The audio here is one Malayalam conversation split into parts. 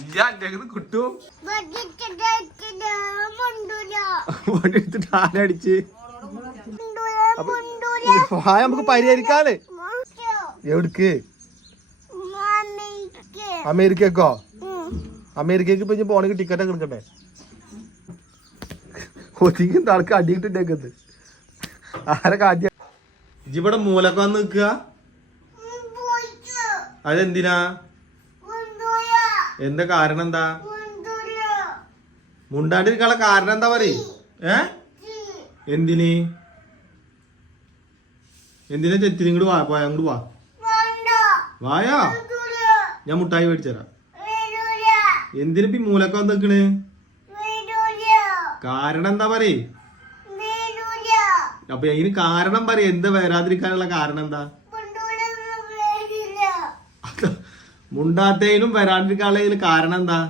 ഇല്ല എന്റെ കിട്ടും എടുത്തിട്ട് ആനടിച്ച് നമുക്ക് പരിഹരിക്കാല്ലേ? എവിടക്ക്? അമേരിക്കക്കോ? അമേരിക്കക്ക് ഇപ്പൊ പോണെങ്കിൽ ടിക്കറ്റ് ഒക്കെ എടുക്കണ്ടേ? ഒതുങ്ങി ആൾക്ക് അടിയിട്ടിട്ടേക്കത്. ആരൊക്കെ ആദ്യം? ഇവിടെ മൂലക്ക നിക്കുക അതെന്തിനാ? എന്താ കാരണം എന്താ? മുണ്ടാണ്ടിരിക്കാനുള്ള കാരണം എന്താ പറയ? ഏ? എന്തിന്? എന്തിനാ ചെത്തി ഇങ്ങോട്ട് വാ പോയാ അങ്ങോട്ട് വാ? വായാ? ഞാൻ മുട്ടായി മേടിച്ചരാ. വേരൂല എന്തിനിപ്പ ഈ മൂലക്ക വന്ന് നിക്കണ് കാരണം എന്താ പറയ്? അപ്പൊ അതിന് കാരണം പറയ എന്താ വരാതിരിക്കാനുള്ള കാരണം എന്താ? മുണ്ടാത്തേനും വരാണ്ടിരിക്കാനുള്ള കാരണം എന്താ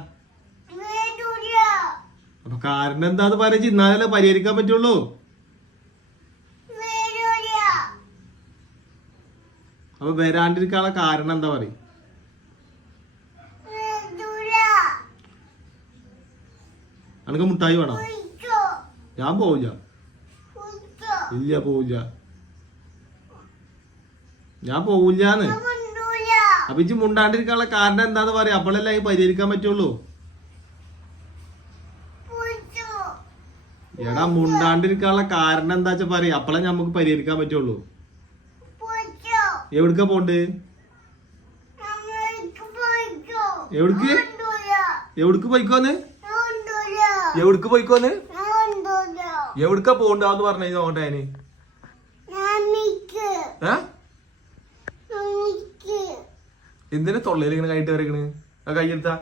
അപ്പൊ കാരണം എന്താന്ന് പറയും ഇന്നാലല്ലേ പരിഹരിക്കാൻ പറ്റുള്ളൂ. അപ്പൊ വരാണ്ടിരിക്കാനുള്ള കാരണം എന്താ പറയും അനക്ക് മുട്ടായി വേണോ? ഞാൻ പോവില്ല. ഇല്ല പോവില്ല. ഞാൻ പോവില്ലാന്ന്. അപ്പൊ ഇജ്ജ് മുണ്ടാണ്ടിരിക്കാനുള്ള കാരണം എന്താന്ന് പറയാ. അപ്പോഴല്ലേ അത് പരിഹരിക്കാൻ പറ്റുള്ളൂ. എടാ മുണ്ടാണ്ടിരിക്കാനുള്ള കാരണം എന്താ വെച്ചാ പറയാ. അപ്പോഴേ നമുക്ക് പരിഹരിക്കാൻ പറ്റുള്ളൂ. എവിടുക്ക പോണ്ട്? എവിടുക്ക്? എവിടുക്ക് പോയിക്കോന്ന്? എവിടുക്ക് പോയിക്കോന്ന്? എവിടുക്ക പോണ്ടാന്ന് പറഞ്ഞു നോക്കട്ടെ നമ്മക്ക് ഏ നമ്മക്ക് എന്തിനാ തൊള്ളയിൽ ഇങ്ങനെ കൈയിട്ട് വരക്കണ്? ആ കൈയെടുത്താ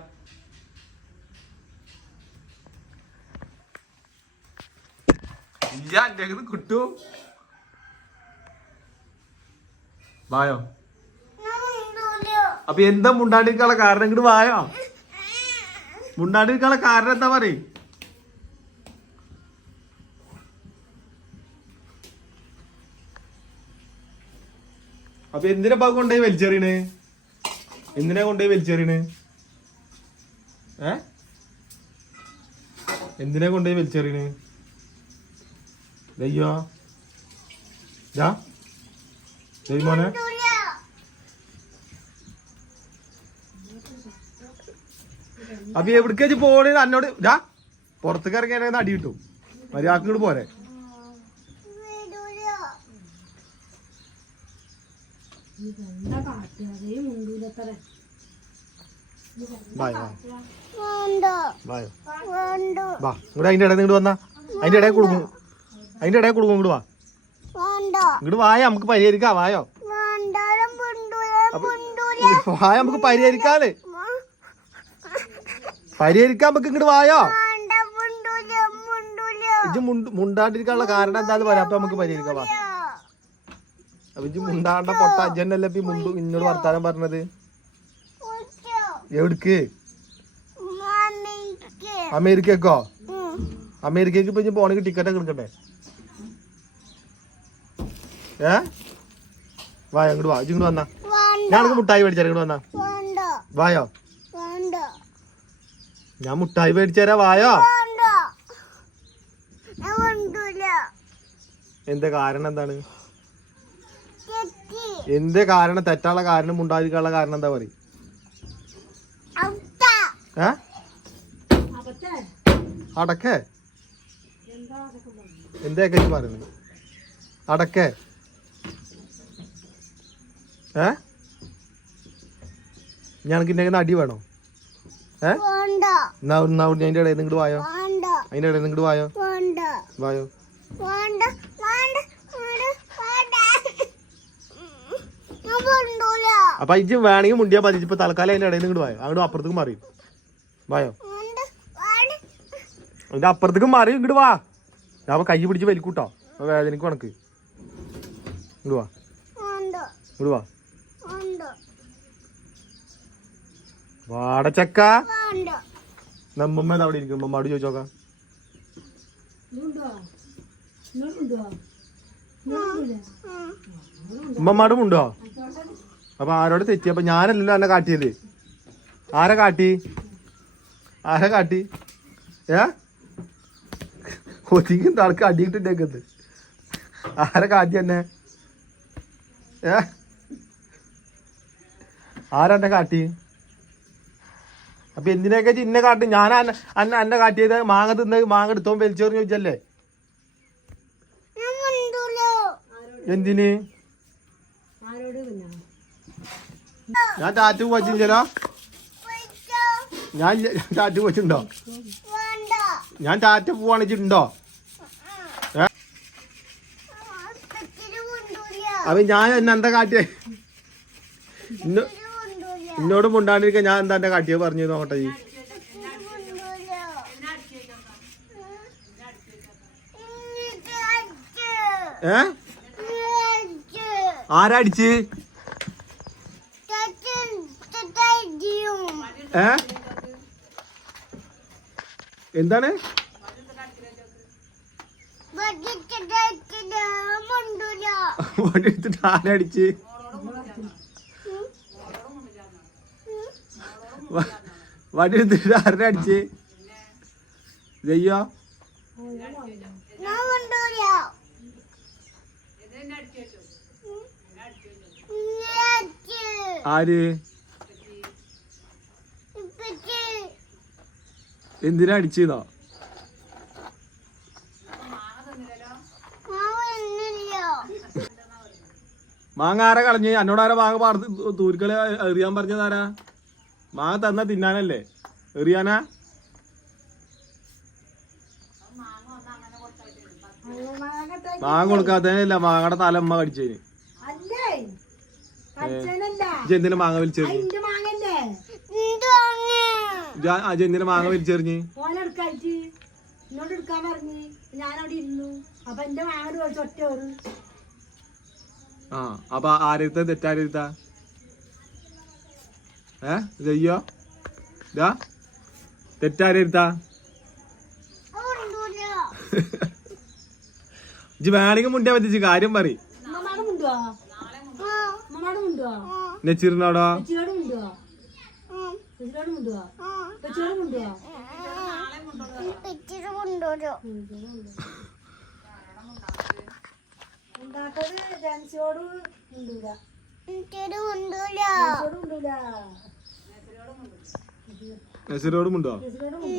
ഇല്ല കിട്ടും വായോ. അപ്പൊ എന്താ മുണ്ടാണ്ടിരിക്കാനുള്ള കാരണം? ഇങ്ങോട്ട് വായോ. മുണ്ടാണ്ടിരിക്കാനുള്ള കാരണം എന്താ പറയും? അപ്പൊ എന്തിനാ കൊണ്ടുപോയി വലിച്ചെറിയണ്? എന്തിനാ കൊണ്ടുപോയി വലിച്ചെറിയണ്? ഏ? എന്തിനാ കൊണ്ടുപോയി വലിച്ചെറിയണ്? ദയ്യോ ഇതാ മുണ്ടൂല അപ്പൊ എവിടേക്ക് പോണേ? എന്നോട് ഇതാ പുറത്തേക്ക് ഇറങ്ങിയാൽ അടി കിട്ടും. മര്യാദയ്ക്ക് പോരെ വേരൂല ബായോ ബായോ. വാ ഇങ്ങോട്ട് അതിന്റെ ഇടയിൽ ഇങ്ങോട്ട് വന്നാ. അതിന്റെ ഇടയിൽ കൊടുക്കും. അതിന്റെ ഇടയിൽ കൊടുക്കും ഇങ്ങോട്ട് വാ. വേണ്ട? ഇങ്ങോട്ട് വായ നമുക്ക് പരിഹരിക്കാം വായോ. വായ നമുക്ക് പരിഹരിക്കാല്ലേ? പരിഹരിക്കാൻ നമുക്ക് ഇങ്ങോട്ട് വായോ. ഇജ് മുണ്ടാണ്ടിരിക്കാനുള്ള കാരണം എന്താന്ന് പറയാം അപ്പൊ നമുക്ക് പരിഹരിക്കാം വാ. അപ്പൊ ഇജ്ജ് മുണ്ടാണ്ട പൊട്ട അജ്ജന്നല്ലേ ഇപ്പൊ മുണ്ടു മുണ്ട് ഇന്നോട് വർത്താനം പറഞ്ഞത്? എവിടക്ക്? അമേരിക്കക്കോ. അമേരിക്കക്ക്? ഇപ്പൊ പോണെങ്കിൽ ടിക്കറ്റ് ഒക്കെ എടുക്കണ്ടേ? ഏ? വാ ഇങ്ങോട്ട് വാ. ഇങ്ങോട്ട് വന്നാ. ഞാൻ മുട്ടായി മേടിച്ചാ ഇങ്ങോട്ട് വന്നാ. വായോ? ഞാൻ മുട്ടായി മേടിച്ചാരാ വായോ? എന്താ കാരണം എന്താണ്? എന്റെ കാരണം? തെറ്റാനുള്ള കാരണം മുണ്ടാതിരിക്കാനുള്ള കാരണം എന്താ പറയും? ഔത്ത ഏ? അടക്കേ? എന്തൊക്കെ പറയുന്നത്? അടക്കേ? ഏ? ഞങ്ങൾക്ക് ഇന്നെ അടി വേണോ? ഏ? എന്നാ എന്നാ അതിന്റെ ഇടയിൽ നിങ്ങോട്ട് വായോ? അതിന്റെ ഇടയിൽ നിങ്ങോട്ട് വായോ? വായോ? അപ്പൊ ഇജ്ജ് വേണമെങ്കിൽ മുണ്ടിയാ മതി. ഇപ്പൊ തൽക്കാലം അതിന്റെ ഇടയിൽ നിങ്ങോട്ട് വായോ. അങ്ങോട്ട് അപ്പുറത്തേക്ക് മാറി വായോ. അതിന്റെ അപ്പുറത്തേക്ക് മാറി ഇങ്ങോട്ട് വാ. ഞാൻ കൈ പിടിച്ച് വലിക്കൂട്ടോ. വേദനക്ക് കണക്ക്. ഇങ്ങോട്ട് വാ. ഇങ്ങോട്ട് വാ. വാടച്ചക്ക നമ്മമ്മ അവിടെ ഇരിക്കും. അമ്മയോട് ചോദിച്ചോക്കാം ഉമ്മമാടും ഉണ്ടോ അപ്പൊ ആരോട് തെറ്റി അപ്പൊ ഞാനല്ലല്ലോ എന്നെ കാട്ടിയത്. ആരാ കാട്ടി? ആരെ കാട്ടി? ഏ? ഒതുങ്ങി ആൾക്ക് അടിയിട്ടിട്ടേക്കത് ആരെ കാട്ടി എന്നെ? ഏ? ആരെന്നെ കാട്ടി? അപ്പൊ എന്തിനൊക്കെ ഇന്നെ കാട്ടി? ഞാൻ അന്ന അന്ന കാട്ടിയത്? മാങ്ങ തിന്ന് മാങ്ങ എടുത്തോ വലിച്ചെറിഞ്ഞു ചോദിച്ചല്ലേ? എന്തിന്? ഞാൻ ടാറ്റു പോയിക്കോ ഞാൻ ചാറ്റ് വെച്ചിട്ടുണ്ടോ ഞാൻ ടാറ്റ പോവാണിച്ചിട്ടുണ്ടോ? അപ്പൊ ഞാൻ എന്നെ എന്താ കാട്ടിയ? എന്നോട് മുണ്ടാണ്ടിരിക്കാൻ ഞാൻ എന്താ എന്റെ കാട്ടിയോ പറഞ്ഞു നോക്കട്ടെ ഈ. ഏ? ആരടിച്ച്? ഏ? എന്താണ്? ബജിച്ചടച്ചിട മുണ്ടൂല വടി എടുത്തിട്ട് ആരടിച്ച് വടിയെടുത്തിട്ട് ആരുടെ അടിച്ച്. ആര്? എന്തിനാ അടിച്ചതാ? മാങ്ങ ആരാ കളഞ്ഞ്? എന്നോട് ആരാ മാങ്ങ പാർത്ത് തൂരിക്കളി എറിയാൻ പറഞ്ഞതാരാ മാങ്ങ തന്ന തിന്നാനല്ലേ? എറിയാനാ? മാങ്ങ കൊടുക്കാത്തതിനല്ല മാങ്ങയുടെ തലമ്മ കടിച്ചതിന് എന്തിനാ മാങ്ങ മാങ്ങല്ലേ എന്താണ് അജ് എന്തിനാ മാങ്ങ വലിച്ചെറിഞ്ഞ്? ഓനെടുക്കായിട്ട് എന്നോട് എടുക്കാൻ പറഞ്ഞ് ഞാനവിടെ ഇരുന്നു. അപ്പൊ എന്റെ മാങ്ങ കുറച്ച് ഒറ്റ ഒരു. ആ അപ്പൊ ആരെടുത്ത? തെറ്റാരെടുത്ത? ഏ ചെയ്യോ? ഇതാ തെറ്റാരെടുത്ത? ഇജ്ജ് വേണമെങ്കിൽ മുണ്ടിയാ പറ്റിച്ച് കാര്യം പറ നെച്ചിരുന്നോടോ മുണ്ടുവാ? മുണ്ടുവാ?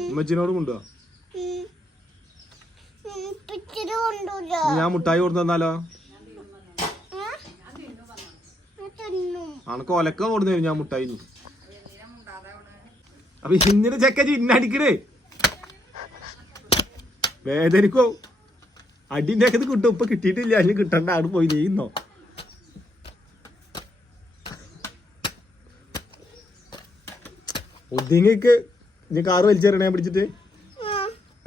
ഉമ്മച്ചിനോട് പിച്ചിട്ട് കൊണ്ടുവരോ ഞാൻ മുട്ടായി കൊടുത്തു തന്നാലോ? തിന്നു. അനക്ക് ഒലക്ക കൊടുത്തു ഞാൻ മുട്ടായി. അപ്പൊ ഇന്നിന് ചെക്കച്ച് ഇന്നടിക്കണേ വേദനിക്കോ? അടിന്റെ അകത്ത് കിട്ടും. ഇപ്പൊ കിട്ടിയിട്ടില്ല. അതിന് കിട്ടണ്ട. അവിടെ പോയി നീന്നോ ഒതുങ്ങിക്ക്. ഇനി കാറ് വലിച്ചെറിയണേ പിടിച്ചിട്ട്.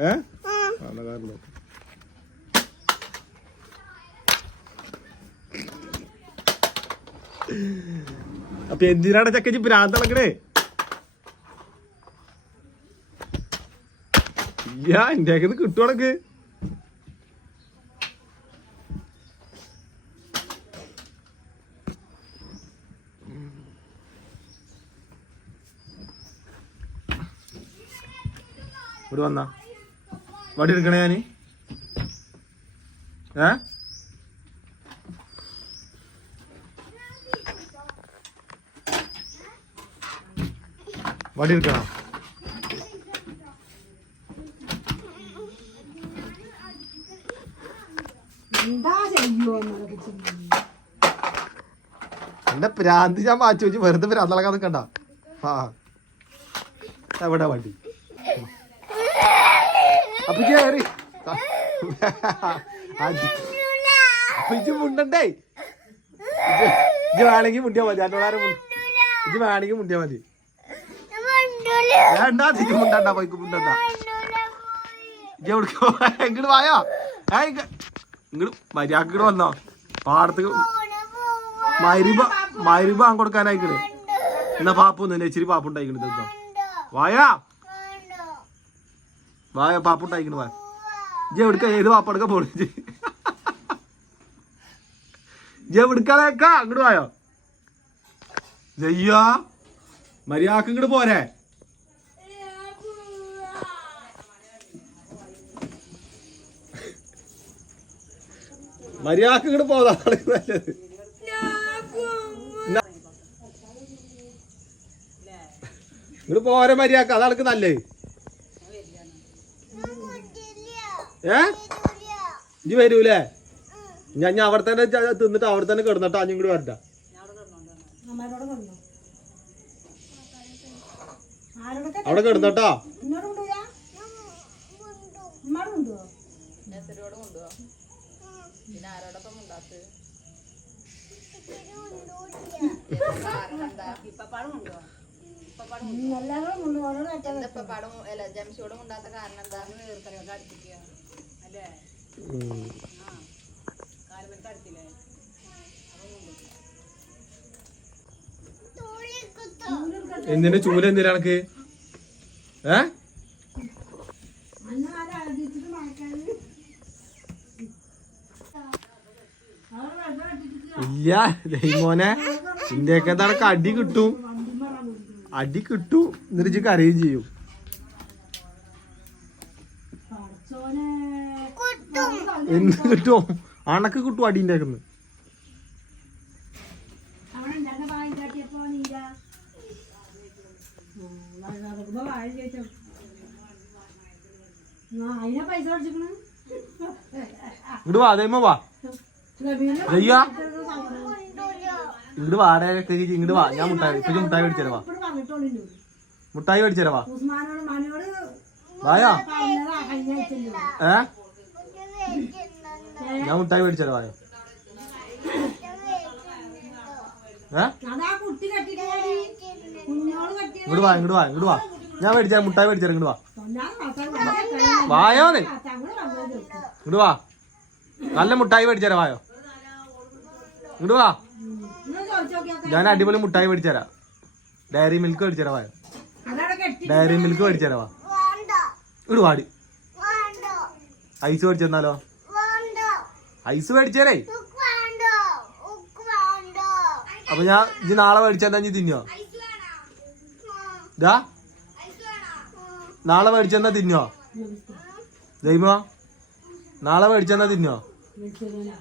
ഏ? ആ, എന്നാ കാറ് നോക്ക്. അപ്പൊ എന്തിനാണ് ചക്കച്ചി ഭ്രാന്ത് നടക്കണേ? ഇയ്യ എന്റെ അകത്ത് കിട്ടുവാണക്ക് ഇവിടെ വന്നാ. വടി എടുക്കണേ ഞാൻ. ഏ? വടി എടുക്കണം എന്താ ചെയ്യോ എന്നൊക്കെ ചെയ്യും എന്റെ പ്രാന്ത് ഞാൻ മാറ്റി വെച്ച് വെറുതെ പ്രാന്തളക്കാൻ നിൽക്കണ്ട ആ. എവിടെ വണ്ടി? അപ്പൊ അപ്പൊ ഇജ്ജ് മുണ്ടണ്ടേ? ഇജ് വേണമെങ്കിൽ മുണ്ടിയാ മതി. എന്നോടാരും ഇജ് വേണമെങ്കിൽ മുണ്ടിയാ മതി. വേണ്ടാ വായോ? ഏ മര്യാദ വന്നോ. പാടത്തേക്ക് മരുബ മരുഭ കൊടുക്കാനായിക്കണ്. എന്നാ പാപ്പൊന്നു തന്നെ ഇച്ചിരി പാപ്പുണ്ടായിക്കണ് തീർക്കാം വായാ. വായ പാപ്പുണ്ടായിക്കണ് വായ ജി എവിടുക്ക? ഏത് പാപ്പടുക്ക പോണു ജി ജി അങ്ങോട്ട് വായോ. ജയ്യാ. മര്യാദയ്ക്ക് ഇങ്ങോട്ട് പോരെ. മര്യാദയ്ക്ക് ഇങ്ങോട്ട് പോകാതാണ് നല്ലത്. ഇങ്ങോട്ട് പോരെ മര്യാക്ക അതാൾക്ക് നല്ലേ ഏ? ഇജ്ജ് വരൂലേ? ഞാൻ ഞാൻ അവിടെ തന്നെ തിന്നിട്ട് അവിടെ തന്നെ കിടന്നിട്ട് അഞ്ഞും കൂടി ആരോടൊക്കെ അവിടെ കിടന്നട്ടോ? ഇപ്പൊ കൊണ്ടുപോയാ അല്ല കാരണം ഉം. എന്തിന്റെ ചൂല എന്തിനാ എനക്ക് ഏ? ഇല്ല ദൈവമോനെ ഇന്ത്യയ്ക്ക് എന്താണ് അടി കിട്ടും? അടി കിട്ടു എന്നിട്ട് കരയും ചെയ്യും. എന്ത് കിട്ടുമോ അണക്ക് കിട്ടും അടി ഒക്കെ അവിടെ ഉണ്ടാക്കുന്ന വാഴ കാട്ടിയപ്പോ നീല നടക്കുമ്പോ വാഴ ചോദിച്ചോ. അതിനെ പൈസ പഠിച്ചിക്കണ് ഇങ്ങോട്ട് വാ ദൈവമ വാ. അയ്യാ. ഇങ്ങോട്ട് വാടക ഇങ്ങോട്ട് വാ. ഞാൻ മുട്ടായി ഇപ്പൊ മുട്ടായി വാ. ഇവിടെ പറഞ്ഞിട്ടുള്ളൂ മുട്ടായി മേടിച്ചു വാ. ഉസ്മാനോട് മണിയോട് വായാ. ഏ? ഞാൻ മുട്ടായി മേടിച്ചേരാ വായോ. കുട്ടി കെട്ടിട്ട് കുഞ്ഞോട് ഇങ്ങോട്ട് വാ ഇങ്ങോട്ട് വാ ഇങ്ങോട്ട് വാ. ഞാൻ മേടിച്ചേരാ മുട്ടായി മേടിച്ചേരാ ഇങ്ങോട്ട് വാ. വായോന്ന് ഇങ്ങോട്ട് വാ. നല്ല മുട്ടായി മേടിച്ചേരാ വായോ. ഇങ്ങോട്ട് വാ. ഞാൻ അടിപൊളി മുട്ടായി മേടിച്ചേരാ. ഡയറി മിൽക്ക് മേടിച്ചരവാ ഡയറി മിൽക്ക് മേടിച്ചരവാ വാ. വേണ്ട? ഇങ്ങോട്ട് വാടി. വേണ്ട? ഐസ് മേടിച്ചെന്നാലോ? വേണ്ട? ഐസ് മേടിച്ചേരേ. അപ്പൊ ഞാൻ ഇജ്ജ് നാളെ മേടിച്ചെന്നാ ഇനി തിന്നോ? ഇതാ നാളെ മേടിച്ചെന്നാ തിന്നോ? ദൈവമോ നാളെ മേടിച്ചെന്നാ തിന്നോ? വിളിച്ചോളാ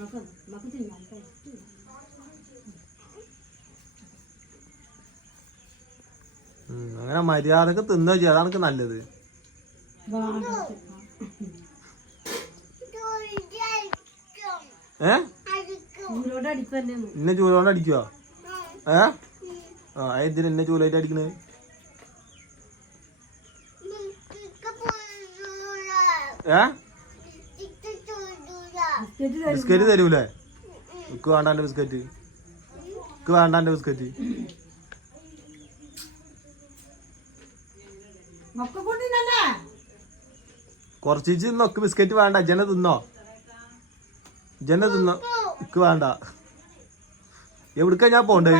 നമുക്ക് തിന്നാൻ പറ്റും ഉം, അങ്ങനെ മര്യാദയ്ക്ക് തിന്നോ ചെയ്യാം. അതാണ് നല്ലത്. ഏ? ഇന്നെ ചൂലോണ്ട് അടിക്കുവോ? ഏ? ആ എന്തിനാ എന്നെ ചൂലായിട്ട് അടിക്കണേ? ഏ? ബിസ്ക്കറ്റ് തരൂലേ? ഇക്ക് വേണ്ട എന്റെ ബിസ്ക്കറ്റ്. ഇക്ക് വേണ്ട എന്റെ ബിസ്ക്കറ്റ് കുറച്ച് നോക്ക് ബിസ്ക്കറ്റ് വേണ്ട. ജന തിന്നോ? ജന തിന്നോ? ഇക്ക് വേണ്ട. എവിടുക്കാ ഞാൻ പോണ്ടേ?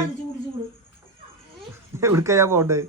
എവിടുക്കാ ഞാൻ പോണ്ടേ?